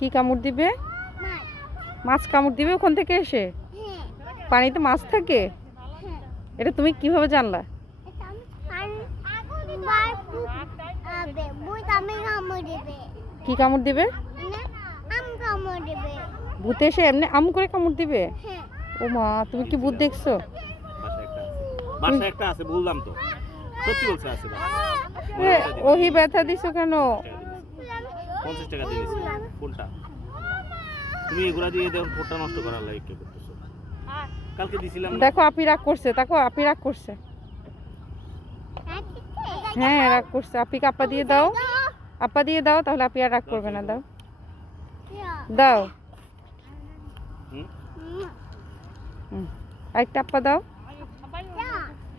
কি কামড় দিবে? মাছ। মাছ কামড় দিবে ওখান থেকে এসে? হ্যাঁ। পানিতে মাছ থাকে? হ্যাঁ। এটা তুমি কিভাবে জানলা? এটা বার ভূত আমি কামড় দেবে। কি কামড় দিবে? আম কামড় দেবে। ভূত এসে এমনি আম করে কামড় দিবে? হ্যাঁ। ও মা, তুমি কি ভূত দেখছো? বাসায় একটা আছে বললাম তো, সত্যি বলছে আছে এ, ওহি ব্যথা দিছো কেন? 50 টাকা দিয়েছি। কোনটা? তুমি এগুলা দিয়ে দেন ফোনটা নষ্ট করার লাগে কি করতেছো? কালকে দিছিলাম না? দেখো আপি রাগ করছে, দেখো আপি রাগ করছে। হ্যাঁ রাগ করছে। আপিকে আপা দিয়ে দাও, আপা দিয়ে দাও, তাহলে আপি আর রাগ করবে না। দাও দাও। হুম? হুম, আরেকটা আপা দাও।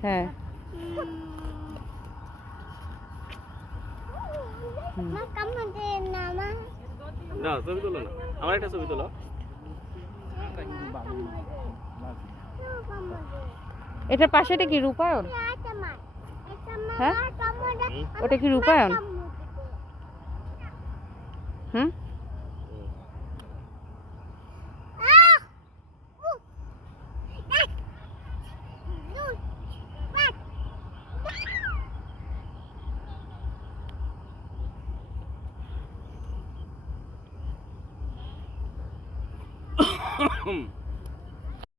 হ্যাঁ মা কামড় দে না মা। না ছবি তোলো না, আমার একটা ছবি তোলো। এটার পাশে এটা কি রূপায়ণ? এটা মা। এটা মা হ্যাঁ? কামড় দে। ওটা কি রূপায়ণ? হুম, হুম